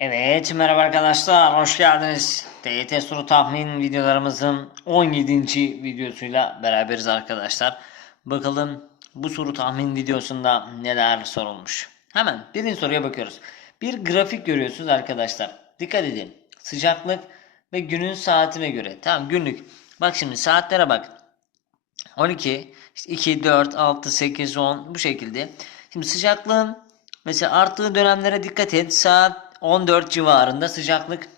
Evet merhaba arkadaşlar hoş geldiniz. TYT soru tahmin videolarımızın 17. videosuyla beraberiz arkadaşlar. Bakalım bu soru tahmin videosunda neler sorulmuş. Hemen birinci soruya bakıyoruz. Bir grafik görüyorsunuz arkadaşlar. Dikkat edin. Sıcaklık ve günün saatine göre. Tamam günlük. Bak şimdi saatlere bak. 12, işte 2, 4, 6, 8, 10 bu şekilde. Şimdi sıcaklığın mesela arttığı dönemlere dikkat et. Saat 14 civarında sıcaklık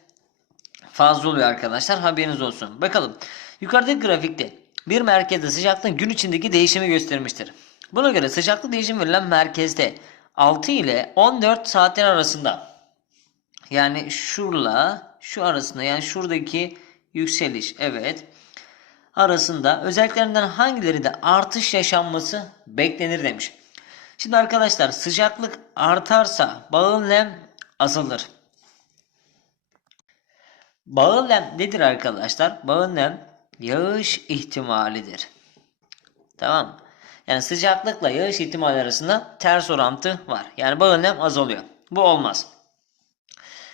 fazla oluyor arkadaşlar. Haberiniz olsun. Bakalım. Yukarıdaki grafikte bir merkezde sıcaklığın gün içindeki değişimi göstermiştir. Buna göre sıcaklık değişimi verilen merkezde 6 ile 14 saatler arasında yani şurla şu arasında yani şuradaki yükseliş evet arasında özelliklerinden hangilerinde artış yaşanması beklenir demiş. Şimdi arkadaşlar sıcaklık artarsa bağıl nem azalır. Bağıl nedir arkadaşlar? Bağıl yağış ihtimalidir. Tamam? Yani sıcaklıkla yağış ihtimali arasında ters orantı var. Yani bağıl nem azalıyor. Bu olmaz.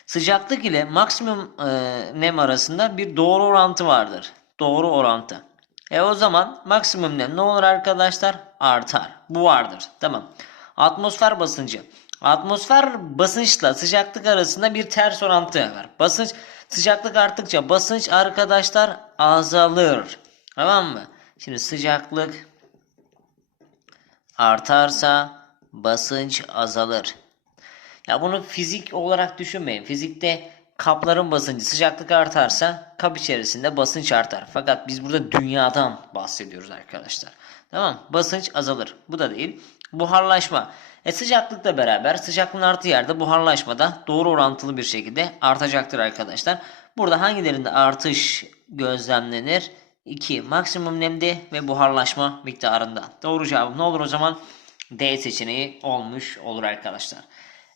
Sıcaklık ile maksimum e, nem arasında bir doğru orantı vardır. Doğru orantı. E o zaman maksimum nem ne olur arkadaşlar? Artar. Bu vardır. Tamam. Atmosfer basıncı. Atmosfer basınçla sıcaklık arasında bir ters orantı var. Basınç sıcaklık arttıkça basınç arkadaşlar azalır. Tamam mı? Şimdi sıcaklık artarsa basınç azalır. Ya bunu fizik olarak düşünmeyin. Fizikte kapların basıncı sıcaklık artarsa kap içerisinde basınç artar. Fakat biz burada dünyadan bahsediyoruz arkadaşlar. Tamam Basınç azalır. Bu da değil. Buharlaşma. E sıcaklıkla beraber sıcaklığın arttığı yerde buharlaşma da doğru orantılı bir şekilde artacaktır arkadaşlar. Burada hangilerinde artış gözlemlenir? 2. Maksimum nemde ve buharlaşma miktarında. Doğru cevap ne olur o zaman? D seçeneği olmuş olur arkadaşlar.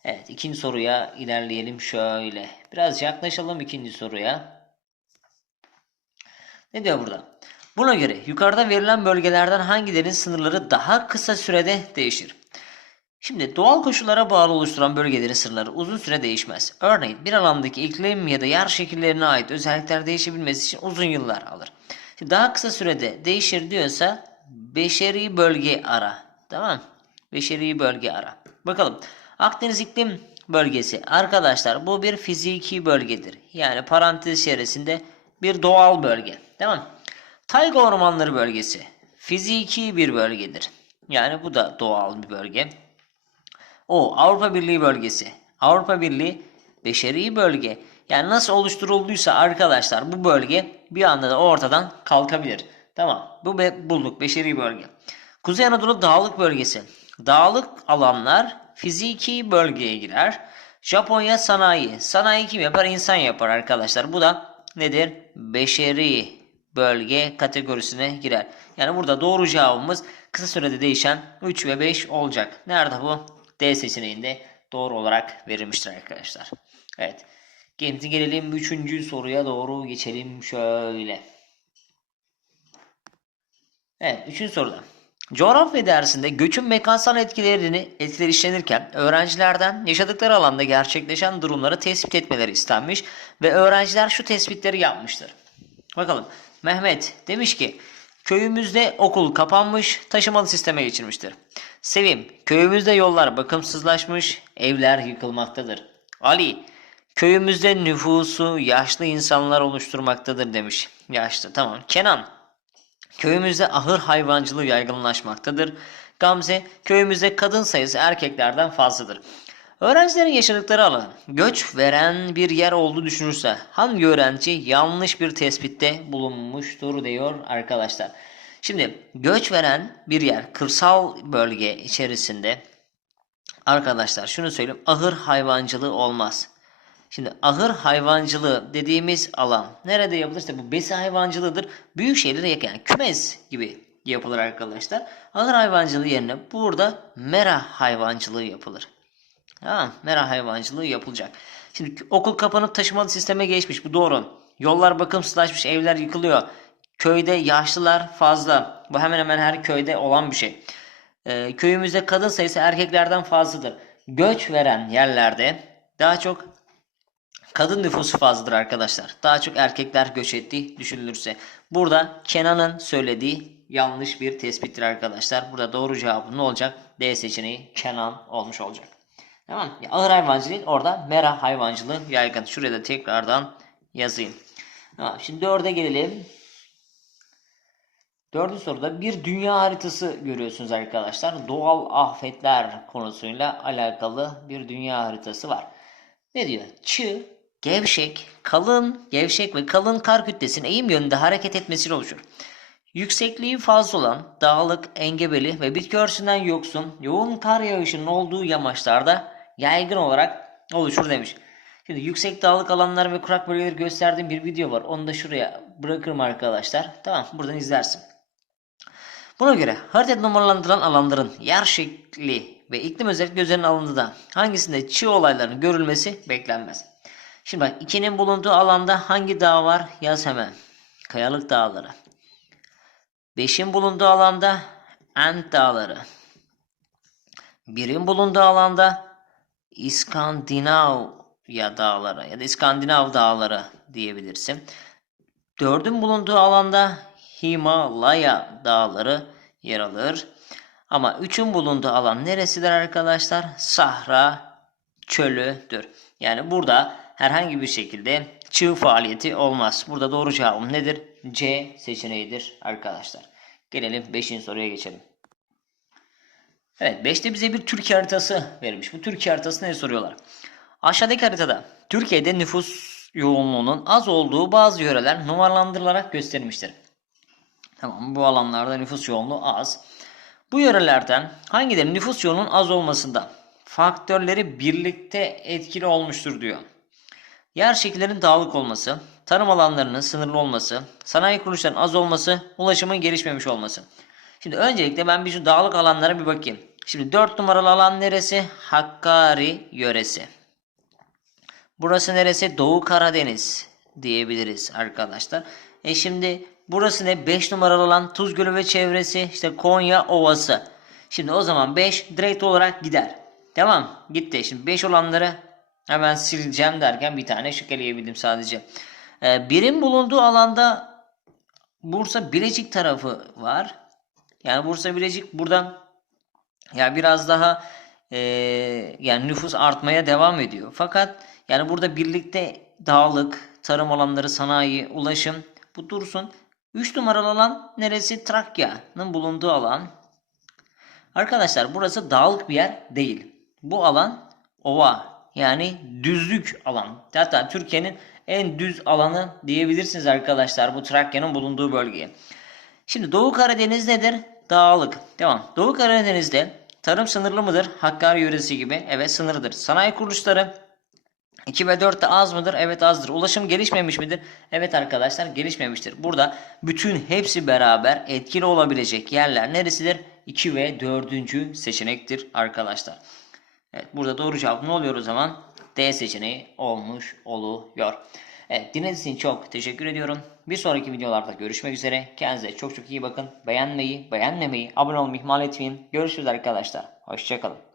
Evet ikinci soruya ilerleyelim şöyle. Biraz yaklaşalım ikinci soruya. Ne diyor burada? Buna göre yukarıda verilen bölgelerden hangilerinin sınırları daha kısa sürede değişir? Şimdi doğal koşullara bağlı oluşturan bölgelerin sınırları uzun süre değişmez. Örneğin bir alandaki iklim ya da yer şekillerine ait özellikler değişebilmesi için uzun yıllar alır. Şimdi daha kısa sürede değişir diyorsa beşeri bölge ara. Tamam Beşeri bölge ara. Bakalım. Akdeniz iklim bölgesi. Arkadaşlar bu bir fiziki bölgedir. Yani parantez içerisinde bir doğal bölge. Tamam Tayga ormanları bölgesi. Fiziki bir bölgedir. Yani bu da doğal bir bölge. O Avrupa Birliği bölgesi. Avrupa Birliği beşeri bölge. Yani nasıl oluşturulduysa arkadaşlar bu bölge bir anda da ortadan kalkabilir. Tamam. Bu be, bulduk beşeri bölge. Kuzey Anadolu dağlık bölgesi. Dağlık alanlar fiziki bölgeye girer. Japonya sanayi. Sanayi kim yapar? İnsan yapar arkadaşlar. Bu da nedir? Beşeri bölge kategorisine girer. Yani burada doğru cevabımız kısa sürede değişen 3 ve 5 olacak. Nerede bu? D seçeneğinde doğru olarak verilmiştir arkadaşlar. Evet. Şimdi gelelim 3. soruya doğru geçelim şöyle. Evet 3. soruda. Coğrafya dersinde göçün mekansal etkilerini etkileri işlenirken öğrencilerden yaşadıkları alanda gerçekleşen durumları tespit etmeleri istenmiş ve öğrenciler şu tespitleri yapmıştır. Bakalım Mehmet demiş ki köyümüzde okul kapanmış taşımalı sisteme geçirmiştir. Sevim köyümüzde yollar bakımsızlaşmış evler yıkılmaktadır. Ali köyümüzde nüfusu yaşlı insanlar oluşturmaktadır demiş. Yaşlı tamam. Kenan Köyümüzde ahır hayvancılığı yaygınlaşmaktadır. Gamze, köyümüzde kadın sayısı erkeklerden fazladır. Öğrencilerin yaşadıkları alan göç veren bir yer olduğu düşünürse hangi öğrenci yanlış bir tespitte bulunmuştur diyor arkadaşlar. Şimdi göç veren bir yer kırsal bölge içerisinde arkadaşlar şunu söyleyeyim ahır hayvancılığı olmaz. Şimdi ahır hayvancılığı dediğimiz alan nerede yapılır? İşte bu besi hayvancılığıdır. Büyük şeylere yakın yani kümes gibi yapılır arkadaşlar. Ahır hayvancılığı yerine burada mera hayvancılığı yapılır. Tamam mera hayvancılığı yapılacak. Şimdi okul kapanıp taşımalı sisteme geçmiş bu doğru. Yollar bakımsızlaşmış evler yıkılıyor. Köyde yaşlılar fazla. Bu hemen hemen her köyde olan bir şey. Ee, köyümüzde kadın sayısı erkeklerden fazladır. Göç veren yerlerde daha çok kadın nüfusu fazladır arkadaşlar. Daha çok erkekler göç ettiği düşünülürse. Burada Kenan'ın söylediği yanlış bir tespittir arkadaşlar. Burada doğru cevabı ne olacak? D seçeneği Kenan olmuş olacak. Tamam. Ağır hayvancılık orada mera hayvancılığı yaygın. Şuraya da tekrardan yazayım. Tamam. Şimdi dörde gelelim. Dördüncü soruda bir dünya haritası görüyorsunuz arkadaşlar. Doğal afetler konusuyla alakalı bir dünya haritası var. Ne diyor? Çığ, gevşek, kalın, gevşek ve kalın kar kütlesinin eğim yönünde hareket etmesiyle oluşur. Yüksekliği fazla olan, dağlık, engebeli ve bitki örtüsünden yoksun, yoğun kar yağışının olduğu yamaçlarda yaygın olarak oluşur demiş. Şimdi yüksek dağlık alanlar ve kurak bölgeleri gösterdiğim bir video var. Onu da şuraya bırakırım arkadaşlar. Tamam buradan izlersin. Buna göre haritada numaralandırılan alanların yer şekli ve iklim özellikleri göz alındığında hangisinde çığ olaylarının görülmesi beklenmez. Şimdi bak 2'nin bulunduğu alanda hangi dağ var yaz hemen. Kayalık dağları. 5'in bulunduğu alanda Ant dağları. 1'in bulunduğu alanda İskandinavya dağları ya da İskandinav dağları diyebilirsin. 4'ün bulunduğu alanda Himalaya dağları yer alır. Ama 3'ün bulunduğu alan neresidir arkadaşlar? Sahra çölüdür. Yani burada herhangi bir şekilde çığ faaliyeti olmaz. Burada doğru cevabım nedir? C seçeneğidir arkadaşlar. Gelelim 5. soruya geçelim. Evet 5'te bize bir Türkiye haritası verilmiş. Bu Türkiye haritası ne soruyorlar? Aşağıdaki haritada Türkiye'de nüfus yoğunluğunun az olduğu bazı yöreler numaralandırılarak gösterilmiştir. Tamam bu alanlarda nüfus yoğunluğu az. Bu yörelerden hangileri nüfus yoğunluğunun az olmasında faktörleri birlikte etkili olmuştur diyor. Yer şekillerinin dağlık olması, tarım alanlarının sınırlı olması, sanayi kuruluşlarının az olması, ulaşımın gelişmemiş olması. Şimdi öncelikle ben bir şu dağlık alanlara bir bakayım. Şimdi 4 numaralı alan neresi? Hakkari yöresi. Burası neresi? Doğu Karadeniz diyebiliriz arkadaşlar. E şimdi burası ne? 5 numaralı olan Tuz Gölü ve çevresi işte Konya Ovası. Şimdi o zaman 5 direkt olarak gider. Tamam gitti. Şimdi 5 olanları hemen sileceğim derken bir tane şık eleyebildim sadece. Ee, birin bulunduğu alanda Bursa Bilecik tarafı var. Yani Bursa Bilecik buradan ya biraz daha e, yani nüfus artmaya devam ediyor. Fakat yani burada birlikte dağlık, tarım alanları, sanayi, ulaşım bu dursun. 3 numaralı alan neresi? Trakya'nın bulunduğu alan. Arkadaşlar burası dağlık bir yer değil. Bu alan ova yani düzlük alan. Hatta Türkiye'nin en düz alanı diyebilirsiniz arkadaşlar bu Trakya'nın bulunduğu bölgeye. Şimdi Doğu Karadeniz nedir? Dağlık. Devam. Doğu Karadeniz'de tarım sınırlı mıdır? Hakkari yöresi gibi. Evet sınırlıdır. Sanayi kuruluşları 2 ve 4 de az mıdır? Evet azdır. Ulaşım gelişmemiş midir? Evet arkadaşlar gelişmemiştir. Burada bütün hepsi beraber etkili olabilecek yerler neresidir? 2 ve 4. seçenektir arkadaşlar. Evet burada doğru cevap ne oluyor o zaman? D seçeneği olmuş oluyor. Evet dinlediğiniz için çok teşekkür ediyorum. Bir sonraki videolarda görüşmek üzere. Kendinize çok çok iyi bakın. Beğenmeyi, beğenmemeyi, abone olmayı ihmal etmeyin. Görüşürüz arkadaşlar. Hoşçakalın.